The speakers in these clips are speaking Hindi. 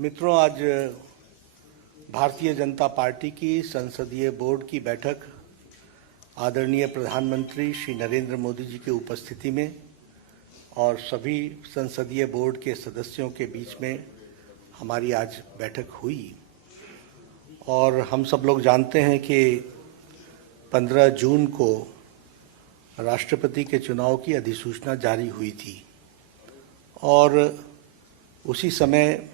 मित्रों, आज भारतीय जनता पार्टी की संसदीय बोर्ड की बैठक आदरणीय प्रधानमंत्री श्री नरेंद्र मोदी जी की उपस्थिति में और सभी संसदीय बोर्ड के सदस्यों के बीच में हमारी आज बैठक हुई। और हम सब लोग जानते हैं कि 15 जून को राष्ट्रपति के चुनाव की अधिसूचना जारी हुई थी और उसी समय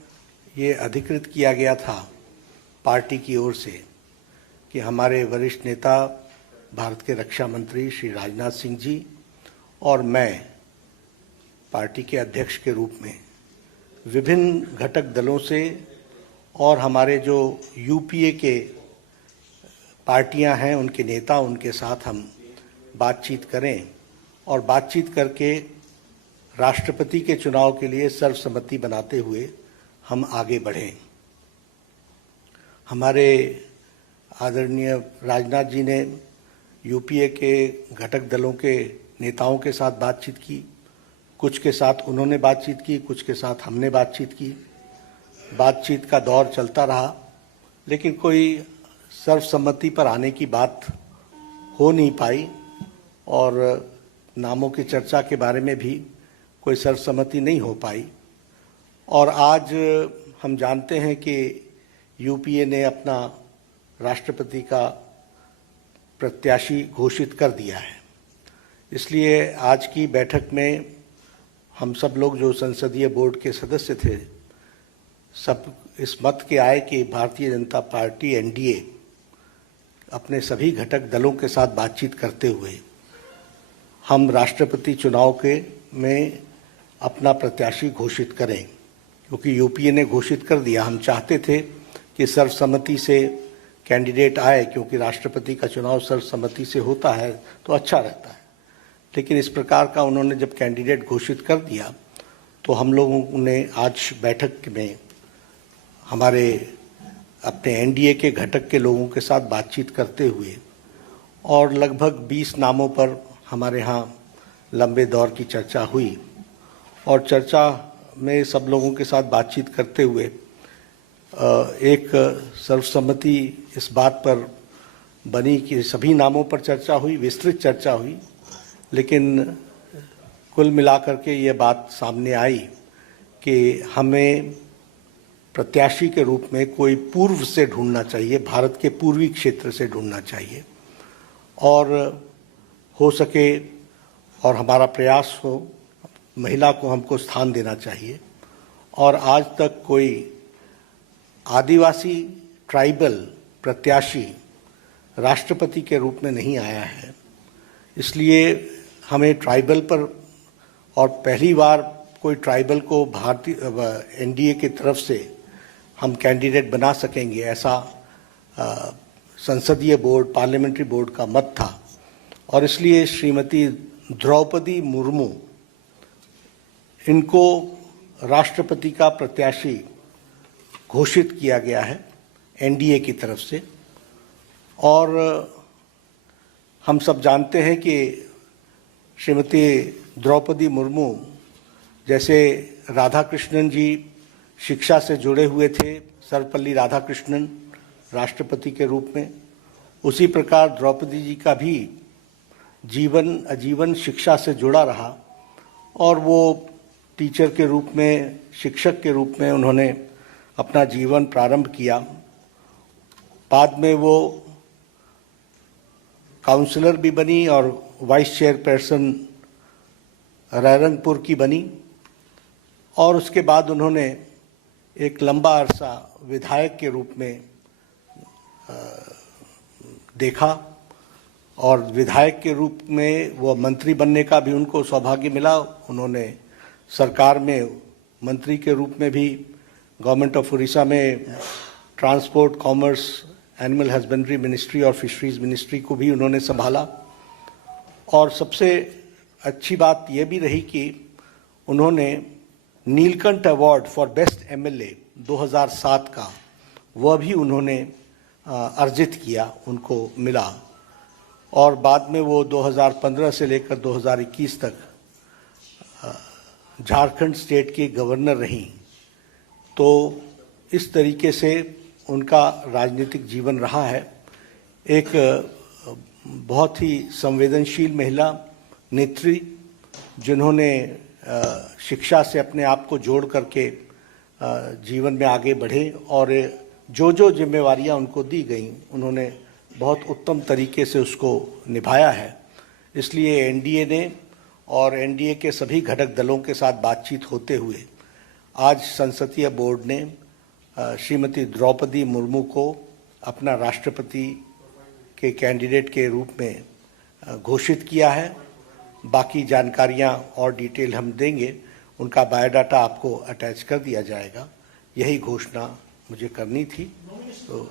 ये अधिकृत किया गया था पार्टी की ओर से कि हमारे वरिष्ठ नेता भारत के रक्षा मंत्री श्री राजनाथ सिंह जी और मैं पार्टी के अध्यक्ष के रूप में विभिन्न घटक दलों से और हमारे जो यूपीए के पार्टियां हैं उनके नेता उनके साथ हम बातचीत करें और बातचीत करके राष्ट्रपति के चुनाव के लिए सर्वसम्मति बनाते हुए हम आगे बढ़ें। हमारे आदरणीय राजनाथ जी ने यूपीए के घटक दलों के नेताओं के साथ बातचीत की, कुछ के साथ उन्होंने बातचीत की, कुछ के साथ हमने बातचीत की। बातचीत का दौर चलता रहा, लेकिन कोई सर्वसम्मति पर आने की बात हो नहीं पाई और नामों की चर्चा के बारे में भी कोई सर्वसम्मति नहीं हो पाई। और आज हम जानते हैं कि यूपीए ने अपना राष्ट्रपति का प्रत्याशी घोषित कर दिया है। इसलिए आज की बैठक में हम सब लोग जो संसदीय बोर्ड के सदस्य थे, सब इस मत के आए कि भारतीय जनता पार्टी एनडीए अपने सभी घटक दलों के साथ बातचीत करते हुए हम राष्ट्रपति चुनाव के में अपना प्रत्याशी घोषित करें, क्योंकि यूपीए ने घोषित कर दिया। हम चाहते थे कि सर्वसम्मति से कैंडिडेट आए, क्योंकि राष्ट्रपति का चुनाव सर्वसम्मति से होता है तो अच्छा रहता है। लेकिन इस प्रकार का उन्होंने जब कैंडिडेट घोषित कर दिया तो हम लोगों ने आज बैठक में हमारे अपने एनडीए के घटक के लोगों के साथ बातचीत करते हुए और लगभग 20 नामों पर हमारे यहाँ लंबे दौर की चर्चा हुई और चर्चा में सब लोगों के साथ बातचीत करते हुए एक सर्वसम्मति इस बात पर बनी कि सभी नामों पर चर्चा हुई, विस्तृत चर्चा हुई, लेकिन कुल मिलाकर के ये बात सामने आई कि हमें प्रत्याशी के रूप में कोई पूर्व से ढूंढना चाहिए, भारत के पूर्वी क्षेत्र से ढूंढना चाहिए और हो सके और हमारा प्रयास हो महिला को हमको स्थान देना चाहिए। और आज तक कोई आदिवासी ट्राइबल प्रत्याशी राष्ट्रपति के रूप में नहीं आया है, इसलिए हमें ट्राइबल पर और पहली बार कोई ट्राइबल को भारतीय एनडीए की तरफ से हम कैंडिडेट बना सकेंगे, ऐसा संसदीय बोर्ड पार्लियामेंट्री बोर्ड का मत था। और इसलिए श्रीमती द्रौपदी मुर्मू इनको राष्ट्रपति का प्रत्याशी घोषित किया गया है एनडीए की तरफ से। और हम सब जानते हैं कि श्रीमती द्रौपदी मुर्मू जैसे राधाकृष्णन जी शिक्षा से जुड़े हुए थे, सर्वपल्ली राधाकृष्णन राष्ट्रपति के रूप में, उसी प्रकार द्रौपदी जी का भी जीवन आजीवन शिक्षा से जुड़ा रहा और वो टीचर के रूप में, शिक्षक के रूप में उन्होंने अपना जीवन प्रारंभ किया। बाद में वो काउंसलर भी बनी और वाइस चेयरपर्सन रायरंगपुर की बनी और उसके बाद उन्होंने एक लंबा अरसा विधायक के रूप में देखा और विधायक के रूप में वो मंत्री बनने का भी उनको सौभाग्य मिला। उन्होंने सरकार में मंत्री के रूप में भी गवर्नमेंट ऑफ उड़ीसा में transport, commerce, animal husbandry ministry और फिशरीज मिनिस्ट्री को भी उन्होंने संभाला। और सबसे अच्छी बात यह भी रही कि उन्होंने Neelkanth award for best MLA 2007 का वह भी उन्होंने अर्जित किया, उनको मिला। और बाद में वो 2015 से लेकर 2021 तक झारखंड स्टेट की गवर्नर रहीं। तो इस तरीके से उनका राजनीतिक जीवन रहा है। एक बहुत ही संवेदनशील महिला नेत्री, जिन्होंने शिक्षा से अपने आप को जोड़ करके जीवन में आगे बढ़े और जो जो जिम्मेवारियां उनको दी गई उन्होंने बहुत उत्तम तरीके से उसको निभाया है। इसलिए एनडीए ने और एनडीए के सभी घटक दलों के साथ बातचीत होते हुए आज संसदीय बोर्ड ने श्रीमती द्रौपदी मुर्मू को अपना राष्ट्रपति के कैंडिडेट के रूप में घोषित किया है। बाकी जानकारियां और डिटेल हम देंगे, उनका बायोडाटा आपको अटैच कर दिया जाएगा। यही घोषणा मुझे करनी थी, तो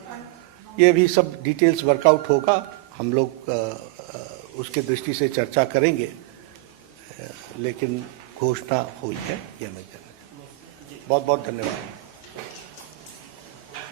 ये भी सब डिटेल्स वर्कआउट होगा, हम लोग उसके दृष्टि से चर्चा करेंगे, लेकिन घोषणा हुई है, यह मैं कहना चाहूँगा। बहुत बहुत धन्यवाद।